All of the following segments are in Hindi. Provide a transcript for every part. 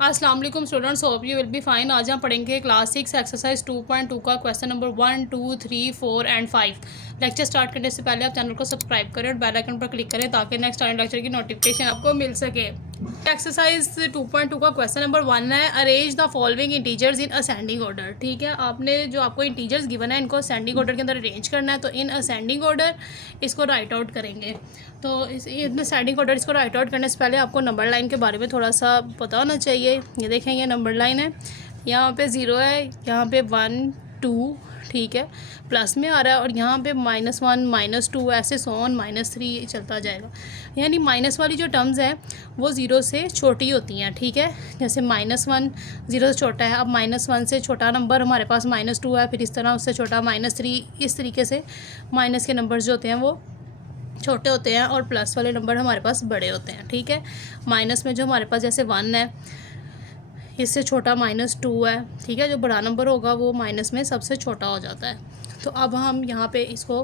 अस्सलाम वालेकुम students, hope you will be fine. आज हम पढ़ेंगे क्लास 6 एक्सरसाइज 2.2 का question number 1, 2, 3, 4 and 5। Lecture start करने से पहले आप चैनल को सब्सक्राइब करें और बेल आइकन पर क्लिक करें ताकि नेक्स्ट आने लेक्चर की नोटिफिकेशन आपको मिल सके। एक्सरसाइज 2.2 का क्वेश्चन नंबर 1 है, arrange the following integers in ascending order. ठीक है, आपने जो आपको इंटीजर्स गिवन है इनको असेंडिंग ऑर्डर के अंदर अरेंज करना है, तो इन असेंडिंग ऑर्डर इसको राइट आउट करेंगे। तो इस असेंडिंग ऑर्डर इसको राइट आउट करने से पहले आपको नंबर लाइन के बारे में थोड़ा सा पता होना चाहिए। ये देखें, ये नंबर लाइन है, यहाँ पे 0 है, यहाँ पे 1, 2, ठीक है, प्लस में आ रहा है, और यहाँ पे -1, -2 ऐसे सोन -3 चलता जाएगा। यानी माइनस वाली जो टर्म्स हैं वो 0 से छोटी होती हैं। ठीक है, जैसे -1 0 से छोटा है, अब -1 से छोटा नंबर हमारे पास -2 है, फिर इस तरह उससे छोटा -3, इस तरीके से माइनस के नंबर्स जो होते हैं वो छोटे होते हैं और प्लस वाले नंबर हमारे पास बड़े होते हैं। ठीक है, माइनस में जो हमारे पास जैसे 1 है, इससे छोटा -2 है। ठीक है, जो बड़ा नंबर होगा वो माइनस में सबसे छोटा हो जाता है। तो अब हम यहाँ पे इसको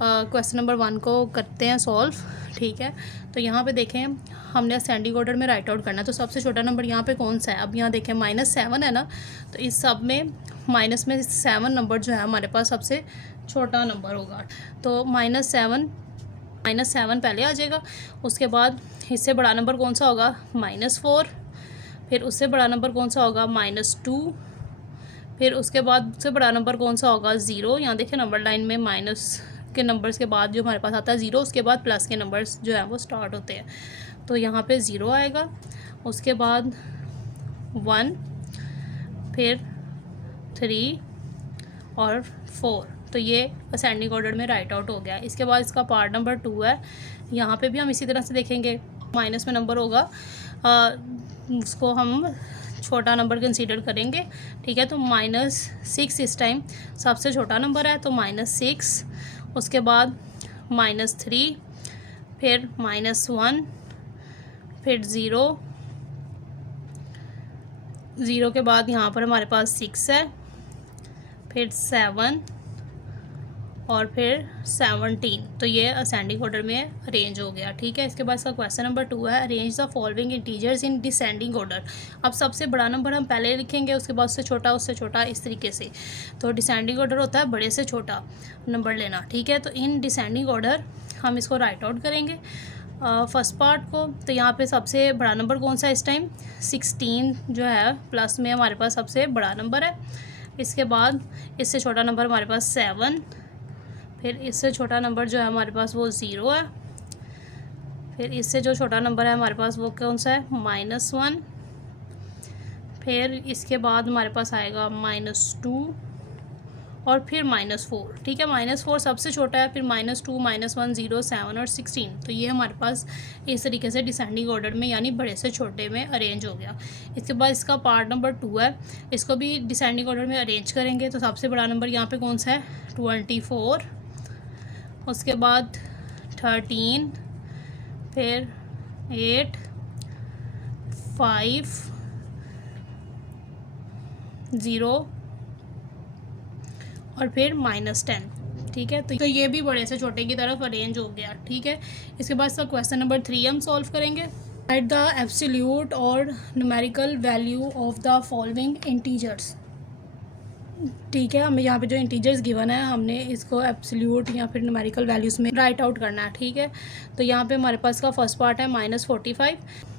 क्वेश्चन नंबर 1 को करते हैं सॉल्व। ठीक है, तो यहाँ पे देखें, हमने असेंडिंग ऑर्डर में राइट आउट करना है, तो सबसे छोटा नंबर यहाँ पे कौन सा है। अब यहाँ देखें -7 है ना, तो इस सब में माइनस में 7 नंबर जो है हमारे पास सबसे छोटा नंबर होगा। तो -7 पहले आ जाएगा। उसके बाद इससे बड़ा नंबर कौन सा होगा, -4। फिर उससे बड़ा नंबर कौन सा होगा, -2। फिर उसके बाद उससे बड़ा नंबर कौन सा होगा, 0। यहाँ देखिए नंबर लाइन में माइनस के नंबर्स के बाद जो हमारे पास आता है 0, उसके बाद प्लस के नंबर्स जो हैं वो स्टार्ट होते हैं। तो यहाँ पे 0 आएगा, उसके बाद 1, फिर 3 और 4। तो ये असेंडिंग ऑर्डर में राइट आउट हो गया। इसके बाद इसका पार्ट नंबर 2 है, यहाँ पे भी हम इसी तरह से देखेंगे। माइनस में नंबर होगा, उसको हम छोटा नंबर कंसीडर करेंगे। ठीक है, तो -6 इस टाइम सबसे छोटा नंबर है, तो -6। उसके बाद -3, फिर -1, फिर 0 के बाद यहाँ पर हमारे पास 6 है, फिर 7 और फिर 17। तो ये असेंडिंग ऑर्डर में अरेंज हो गया। ठीक है, इसके बाद इसका क्वेश्चन नंबर 2 है, arrange the following integers in descending order. अब सबसे बड़ा नंबर हम पहले लिखेंगे, उसके बाद उससे छोटा इस तरीके से। तो डिसेंडिंग ऑर्डर होता है बड़े से छोटा नंबर लेना। ठीक है, तो इन डिसेंडिंग ऑर्डर हम इसको राइट आउट करेंगे फर्स्ट पार्ट को। तो यहाँ पे सबसे बड़ा नंबर कौन सा है इस टाइम, 16 जो है, प्लस में हमारे पास सबसे बड़ा नंबर है। इसके बाद इससे छोटा नंबर हमारे पास 7, फिर इससे छोटा नंबर जो है हमारे पास वो 0 है। फिर इससे जो छोटा नंबर है हमारे पास वो कौन सा है, -1। फिर इसके बाद हमारे पास आएगा -2 और फिर -4। ठीक है, -4 सबसे छोटा है, फिर -2, -1, 0, 7 और 16। तो ये हमारे पास इस तरीके से डिसेंडिंग ऑर्डर में यानी बड़े से छोटे में अरेंज हो गया। इसके बाद इसका पार्ट नंबर 2 है, इसको भी डिसेंडिंग ऑर्डर में अरेंज करेंगे। तो सबसे बड़ा नंबर यहाँ पे कौन सा है, 24। उसके बाद 13, फिर 8, 5, 0 और फिर -10। ठीक है, तो ये भी बड़े से छोटे की तरफ अरेंज हो गया। ठीक है, इसके बाद इसका क्वेश्चन नंबर 3 हम सॉल्व करेंगे। राइट द एब्सोल्यूट और numerical value of the following integers. ठीक है, हमें यहाँ पे जो इंटीजर्स गिवन है हमने इसको एब्सोल्यूट या फिर न्यूमेरिकल वैल्यूज़ में राइट आउट करना है। ठीक है, तो यहाँ पे हमारे पास का फर्स्ट पार्ट है -45।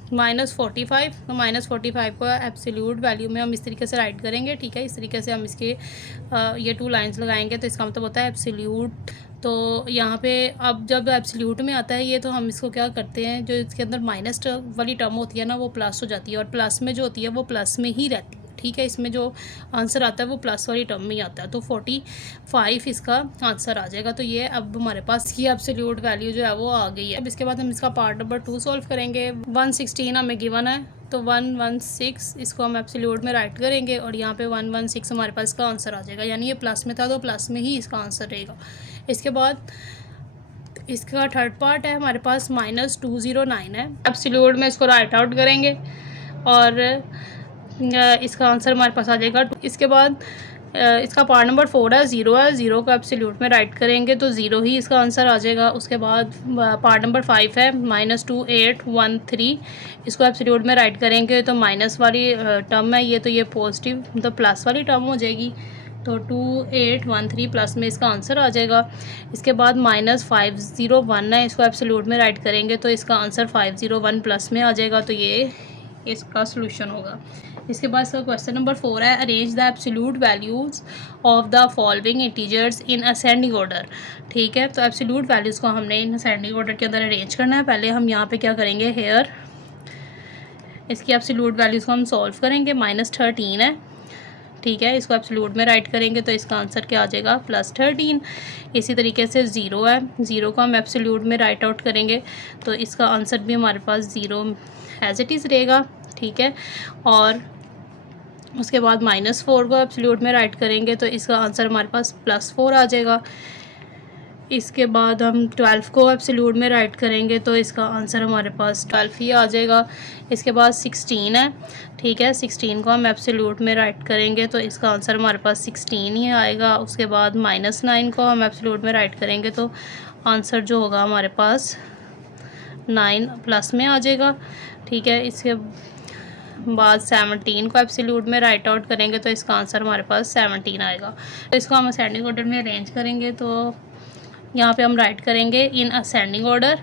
तो -45 को एब्सोल्यूट वैल्यू में हम इस तरीके से राइट करेंगे। ठीक है, इस तरीके से हम इसके ये 2 लाइंस लगाएंगे, तो इसका मतलब होता है एब्सोल्यूट। तो यहाँ पे अब जब एब्सोल्यूट में आता है ये, तो हम इसको क्या करते हैं, जो इसके अंदर माइनस वाली टर्म होती है ना वो प्लस हो जाती है, और प्लस में जो होती है वो प्लस में ही रहती है। ठीक है, इसमें जो आंसर आता है वो प्लस वाली टर्म में ही आता है, तो 45 इसका आंसर आ जाएगा। तो ये अब हमारे पास की एब्सोल्यूट वैल्यू जो है वो आ गई है। अब इसके बाद हम इसका पार्ट नंबर 2 सॉल्व करेंगे। 116 हमें गिवन है, तो 116 इसको हम एब्सोल्यूट में राइट करेंगे, और यहाँ पे 116 हमारे पास इसका आंसर आ जाएगा। यानी ये प्लस में था तो प्लस में ही इसका आंसर रहेगा। इसके बाद इसका थर्ड पार्ट है हमारे पास -209 है, एब्सोल्यूट में इसको राइट आउट करेंगे और इसका आंसर हमारे पास आ जाएगा। इसके बाद इसका पार्ट नंबर 4 है, ज़ीरो है, ज़ीरो को एब्सोल्यूट में राइट करेंगे तो ज़ीरो ही इसका आंसर आ जाएगा। उसके बाद पार्ट नंबर 5 है, -2813, इसको एब्सोल्यूट में राइट करेंगे तो माइनस वाली टर्म है ये, तो ये पॉजिटिव मतलब प्लस वाली टर्म हो जाएगी, तो 2813 प्लस में इसका आंसर आ जाएगा। इसके बाद -501 है, इसको एब्सोल्यूट में राइट करेंगे तो इसका आंसर 501 प्लस में आ जाएगा, तो ये इसका सलूशन होगा। इसके बाद इसका क्वेश्चन नंबर 4 है, arrange the absolute values of the following integers in ascending order. ठीक है, तो एब्सोल्यूट वैल्यूज़ को हमने इन असेंडिंग ऑर्डर के अंदर अरेंज करना है। पहले हम यहाँ पे क्या करेंगे, हेयर इसकी एब्सोल्यूट वैल्यूज़ को हम सॉल्व करेंगे। -13 है, ठीक है, इसको एब्सोल्यूट में राइट करेंगे तो इसका आंसर क्या आ जाएगा, +13। इसी तरीके से ज़ीरो है, ज़ीरो को हम एब्सोल्यूट में राइट आउट करेंगे तो इसका आंसर भी हमारे पास ज़ीरो एज इट इज़ रहेगा। ठीक है, और उसके बाद -4 को एब्सोल्यूट में राइट करेंगे तो इसका आंसर हमारे पास +4 आ जाएगा। इसके बाद हम 12 को एब्सोल्यूट में राइट करेंगे तो इसका आंसर हमारे पास 12 ही आ जाएगा। इसके बाद 16 है, ठीक है, 16 को हम एब्सोल्यूट में राइट करेंगे तो इसका आंसर हमारे पास 16 ही आएगा। उसके बाद -9 को हम एब्सोल्यूट में राइट करेंगे तो आंसर जो होगा हमारे पास 9 प्लस में आ जाएगा। ठीक है, इसके बाद 17 को एब्सोल्यूट में राइट आउट करेंगे तो इसका आंसर हमारे पास 17 आएगा। तो इसको हम असेंडिंग ऑर्डर में अरेंज करेंगे तो यहाँ पे हम राइट करेंगे in ascending order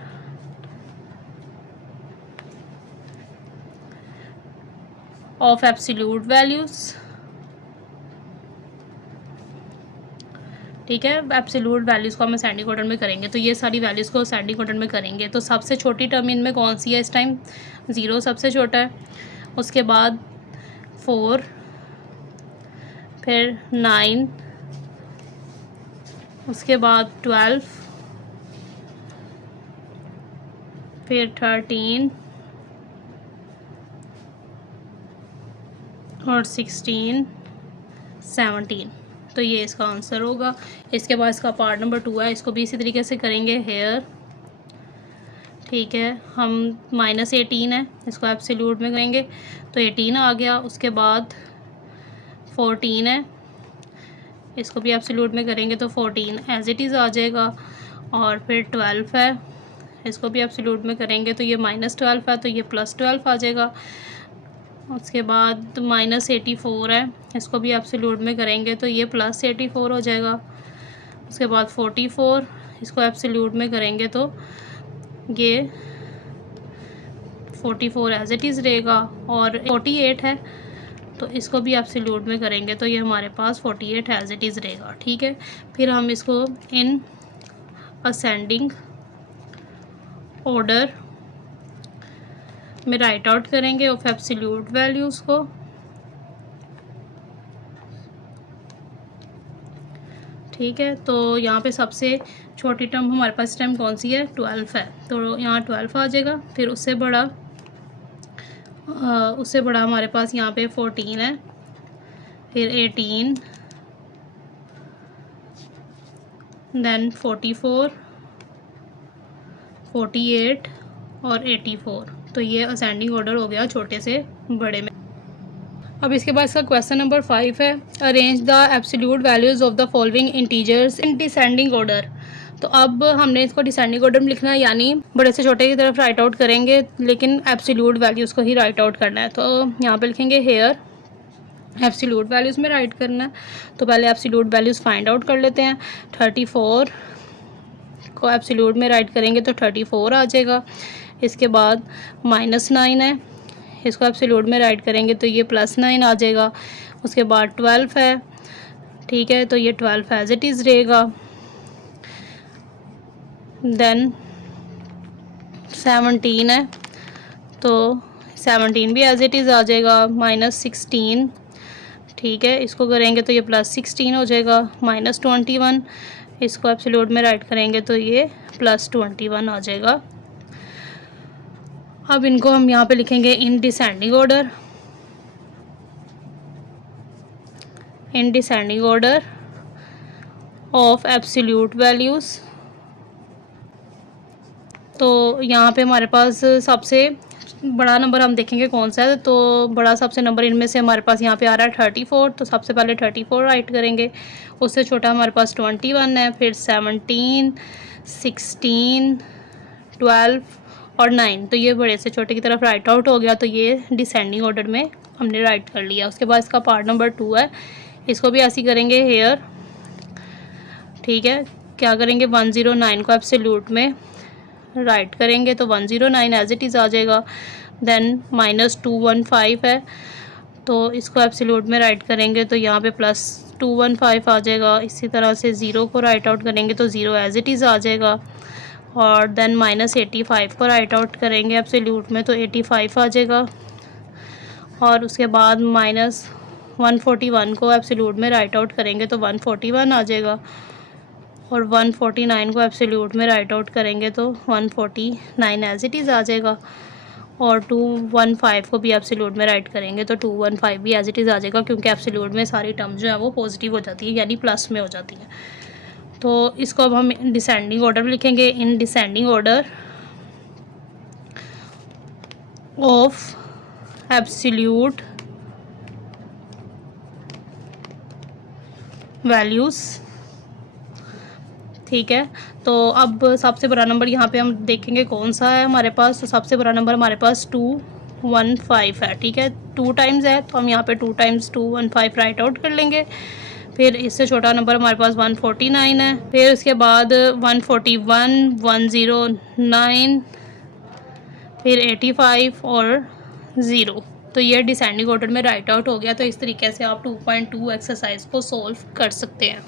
of absolute values. ठीक है, एब्सोल्यूट वैल्यूज़ को हम असेंडिंग ऑर्डर में करेंगे तो ये सारी वैल्यूज़ को असेंडिंग ऑर्डर में करेंगे तो सबसे छोटी टर्म इनमें कौन सी है इस टाइम, 0 सबसे छोटा है। उसके बाद 4, फिर 9, उसके बाद 12, फिर 13 और 16, 17, तो ये इसका आंसर होगा। इसके बाद इसका पार्ट नंबर 2 है, इसको भी इसी तरीके से करेंगे, हेयर। ठीक है, हम -18 है, इसको एब्सोल्यूट में करेंगे तो 18 आ गया। उसके बाद 14 है, इसको भी एब्सोल्यूट में करेंगे तो 14 एज इट इज़ आ जाएगा। और फिर 12 है, इसको भी एब्सोल्यूट में करेंगे तो ये -12 है तो ये +12 आ जाएगा। उसके बाद -84 है, इसको भी एब्सोल्यूट में करेंगे तो ये +84 हो जाएगा। उसके बाद 44, इसको एब्सोल्यूट में करेंगे तो ये 44 एज इट इज़ रहेगा। और 48 है तो इसको भी एब्सोल्यूट में करेंगे तो ये हमारे पास 48 एज इट इज़ रहेगा। ठीक है, फिर हम इसको इन असेंडिंग ऑर्डर में राइट आउट करेंगे ऑफ एब्सोल्यूट वैल्यूज़ को। ठीक है, तो यहाँ पे सबसे छोटी टर्म हमारे पास इस टाइम कौन सी है, 12 है, तो यहाँ 12 आ जाएगा। फिर उससे बड़ा हमारे पास यहाँ पे 14 है, फिर 18, देन 44, 48 और 84, तो ये असेंडिंग ऑर्डर हो गया छोटे से बड़े में। अब इसके बाद इसका क्वेश्चन नंबर 5 है, arrange the absolute values of the following integers in descending order. तो अब हमने इसको डिसेंडिंग ऑर्डर में लिखना है, यानी बड़े से छोटे की तरफ राइट आउट करेंगे लेकिन एब्सोल्यूट वैल्यूज़ को ही राइट आउट करना है। तो यहाँ पे लिखेंगे हेयर, एब्सोल्यूट वैल्यूज़ में राइट करना है तो पहले एब्सोल्यूट वैल्यूज़ फाइंड आउट कर लेते हैं। 34 को एब्सोल्यूट में राइट करेंगे तो 34 आ जाएगा। इसके बाद -9 है, इसको एब्सोल्यूट में राइट करेंगे तो ये +9 आ जाएगा। उसके बाद 12 है, ठीक है, तो ये 12 एज इट इज़ रहेगा। देन 17 है तो 17 भी एज इट इज़ आ जाएगा। -16, ठीक है, इसको करेंगे तो ये +16 हो जाएगा। -21, इसको एब्सोल्यूट में राइट करेंगे तो ये +21 आ जाएगा। अब इनको हम यहाँ पे लिखेंगे in descending order, in descending order of absolute values. तो यहाँ पे हमारे पास सबसे बड़ा नंबर हम देखेंगे कौन सा है। तो बड़ा सबसे नंबर इनमें से हमारे पास यहाँ पे आ रहा है 34, तो सबसे पहले 34 राइट करेंगे। उससे छोटा हमारे पास 21 है, फिर 17, 16, 12 और 9। तो ये बड़े से छोटे की तरफ राइट आउट हो गया, तो ये डिसेंडिंग ऑर्डर में हमने राइट कर लिया। उसके बाद इसका पार्ट नंबर 2 है, इसको भी ऐसे करेंगे हेयर। ठीक है, क्या करेंगे 109 को एब्सोल्यूट में राइट करेंगे तो 109 एज इट इज़ आ जाएगा। देन -215 है, तो इसको एब्सोल्यूट में राइट करेंगे तो यहाँ पे +215 आ जाएगा। इसी तरह से 0 को राइट आउट करेंगे तो 0 एज इट इज़ आ जाएगा। और देन -85 को राइट आउट करेंगे एब्सोल्यूट में तो 85 आ जाएगा। और उसके बाद -141 को एब्सोल्यूट में राइट आउट करेंगे तो 141 आ जाएगा। और 149 को एब्सोल्यूट में राइट आउट करेंगे तो 149 एज इट इज़ आ जाएगा। और 215 को भी एब्सोल्यूट में राइट करेंगे तो 215 भी एज इट इज़ आ जाएगा, क्योंकि एब्सोल्यूट में सारी टर्म जो है वो पॉजिटिव हो जाती है, यानी प्लस में हो जाती है। तो इसको अब हम डिसेंडिंग ऑर्डर में लिखेंगे। In descending order of absolute values. ठीक है, तो अब सबसे बड़ा नंबर यहाँ पे हम देखेंगे कौन सा है हमारे पास। तो सबसे बड़ा नंबर हमारे पास 215 है। ठीक है, 2 टाइम्स है तो हम यहाँ पे 2 टाइम्स 215 राइट आउट कर लेंगे। फिर इससे छोटा नंबर हमारे पास 149 है। फिर उसके बाद 141, 109, फिर 85 और 0। तो ये डिसेंडिंग ऑर्डर में राइट आउट हो गया। तो इस तरीके से आप 2.2 एक्सरसाइज को सॉल्व कर सकते हैं।